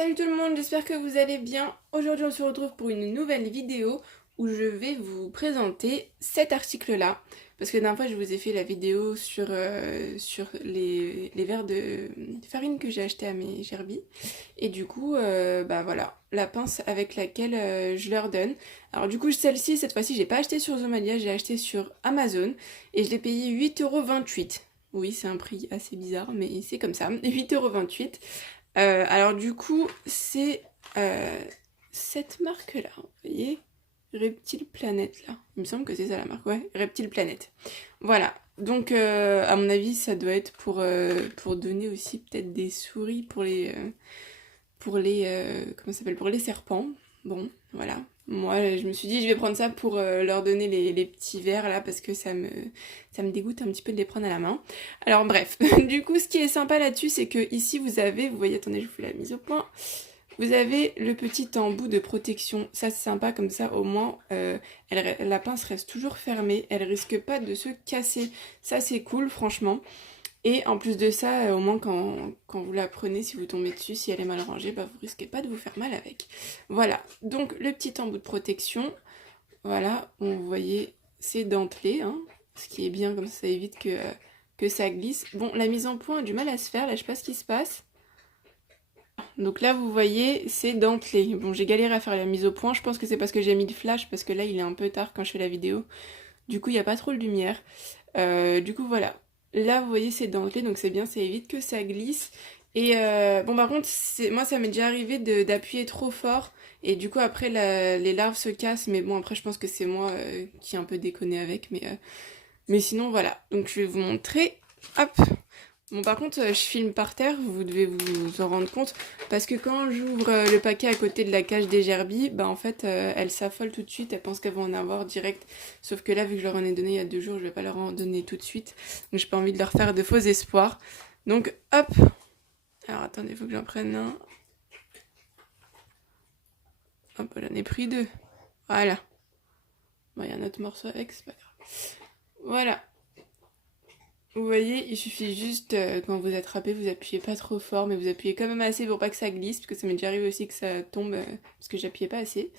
Salut tout le monde, j'espère que vous allez bien. Aujourd'hui on se retrouve pour une nouvelle vidéo où je vais vous présenter cet article-là. Parce que la dernière fois je vous ai fait la vidéo sur les verres de farine que j'ai acheté à mes gerbilles. Et du coup, bah voilà, la pince avec laquelle je leur donne. Alors du coup celle-ci, cette fois-ci, j'ai pas acheté sur Zomalia, j'ai acheté sur Amazon. Et je l'ai payé 8,28 €. Oui, c'est un prix assez bizarre, mais c'est comme ça, 8,28 €. Alors du coup, c'est cette marque-là, vous voyez, Reptile Planet là. Il me semble que c'est ça la marque, ouais, Reptile Planet. Voilà, donc à mon avis, ça doit être pour donner aussi peut-être des souris pour les comment ça s'appelle, pour les serpents. Bon, voilà. Moi, je me suis dit, je vais prendre ça pour leur donner les petits verres là, parce que ça me dégoûte un petit peu de les prendre à la main. Alors bref, du coup, ce qui est sympa là-dessus, c'est que ici, vous voyez, attendez, je vous fais la mise au point. Vous avez le petit embout de protection. Ça, c'est sympa, comme ça, au moins, la pince reste toujours fermée. Elle risque pas de se casser. Ça, c'est cool, franchement. Et en plus de ça, au moins quand vous la prenez, si vous tombez dessus, si elle est mal rangée, bah vous risquez pas de vous faire mal avec. Voilà, donc le petit embout de protection, voilà, vous voyez, c'est dentelé, hein, ce qui est bien, comme ça évite que ça glisse. Bon, la mise en point a du mal à se faire, là je sais pas ce qui se passe. Donc là vous voyez, c'est dentelé. Bon, j'ai galéré à faire la mise au point, je pense que c'est parce que j'ai mis le flash, parce que là il est un peu tard quand je fais la vidéo. Du coup il n'y a pas trop de lumière. Du coup voilà. Là vous voyez c'est dentelé donc c'est bien, ça évite que ça glisse. Et bon par contre moi ça m'est déjà arrivé d'appuyer trop fort et du coup après les larves se cassent, mais bon après je pense que c'est moi qui ai un peu déconné avec, mais sinon voilà. Donc je vais vous montrer. Hop. Bon par contre je filme par terre, vous devez vous en rendre compte, parce que quand j'ouvre le paquet à côté de la cage des gerbilles, bah en fait elles s'affolent tout de suite, elles pensent qu'elles vont en avoir direct, sauf que là vu que je leur en ai donné il y a 2 jours, je vais pas leur en donner tout de suite, donc j'ai pas envie de leur faire de faux espoirs. Donc hop, alors attendez, il faut que j'en prenne un. Hop, j'en ai pris 2, voilà. Bon, il y a un autre morceau avec, c'est pas grave. Voilà. Vous voyez, il suffit juste, quand vous attrapez, vous appuyez pas trop fort, mais vous appuyez quand même assez pour pas que ça glisse, parce que ça m'est déjà arrivé aussi que ça tombe, parce que j'appuyais pas assez.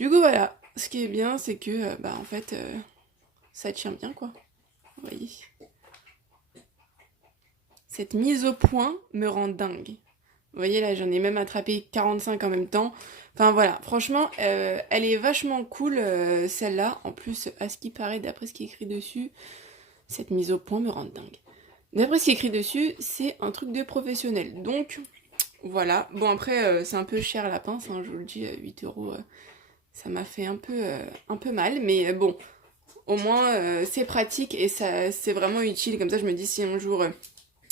Du coup, voilà. Ce qui est bien, c'est que, bah, en fait, ça tient bien, quoi. Vous voyez. Cette mise au point me rend dingue. Vous voyez, là, j'en ai même attrapé 45 en même temps. Enfin, voilà. Franchement, elle est vachement cool, celle-là. En plus, à ce qui paraît, d'après ce qui est écrit dessus, cette mise au point me rend dingue. D'après ce qui est écrit dessus, c'est un truc de professionnel. Donc, voilà. Bon, après, c'est un peu cher la pince, hein, je vous le dis, 8 €, ça m'a fait un peu mal. Mais bon, au moins, c'est pratique et ça, c'est vraiment utile. Comme ça, je me dis, si un jour,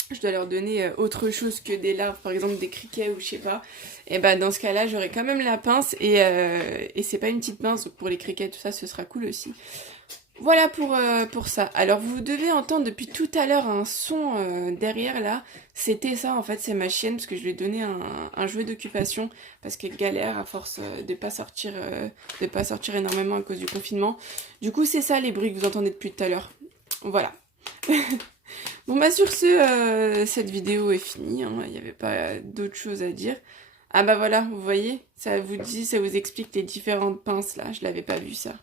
je dois leur donner autre chose que des larves, par exemple des criquets ou je sais pas, et bah dans ce cas-là, j'aurai quand même la pince et c'est pas une petite pince, donc pour les criquets, tout ça, ce sera cool aussi. Voilà pour ça. Alors vous devez entendre depuis tout à l'heure un son derrière là. C'était ça en fait, c'est ma chienne parce que je lui ai donné un jouet d'occupation parce qu'elle galère à force de pas sortir énormément à cause du confinement. Du coup c'est ça les bruits que vous entendez depuis tout à l'heure. Voilà. Bon bah sur ce, cette vidéo est finie, hein. Il n'y avait pas d'autre chose à dire. Ah bah voilà, vous voyez, ça vous dit, ça vous explique les différentes pinces là, je l'avais pas vu ça.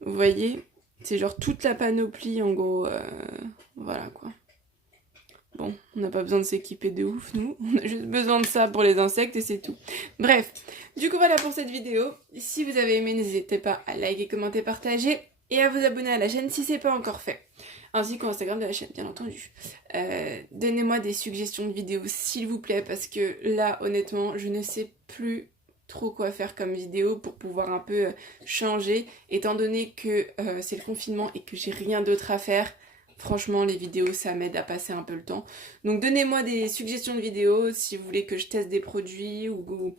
Vous voyez, c'est genre toute la panoplie en gros, voilà quoi. Bon, on n'a pas besoin de s'équiper de ouf nous, on a juste besoin de ça pour les insectes et c'est tout. Bref, du coup voilà pour cette vidéo. Si vous avez aimé, n'hésitez pas à liker, commenter, partager et à vous abonner à la chaîne si c'est pas encore fait. Ainsi qu'au Instagram de la chaîne, bien entendu. Donnez-moi des suggestions de vidéos s'il vous plaît, parce que là honnêtement je ne sais plus trop quoi faire comme vidéo pour pouvoir un peu changer, étant donné que c'est le confinement et que j'ai rien d'autre à faire. Franchement les vidéos ça m'aide à passer un peu le temps, donc donnez-moi des suggestions de vidéos si vous voulez que je teste des produits ou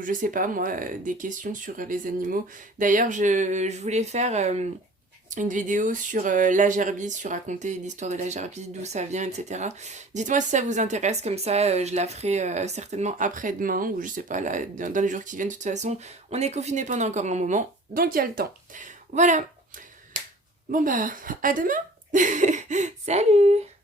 je sais pas moi, des questions sur les animaux. D'ailleurs je voulais faire une vidéo sur la gerbille, sur raconter l'histoire de la gerbille, d'où ça vient, etc. Dites-moi si ça vous intéresse, comme ça je la ferai certainement après-demain, ou je sais pas, là, dans les jours qui viennent. De toute façon, on est confiné pendant encore un moment, donc il y a le temps. Voilà. Bon bah, à demain. Salut.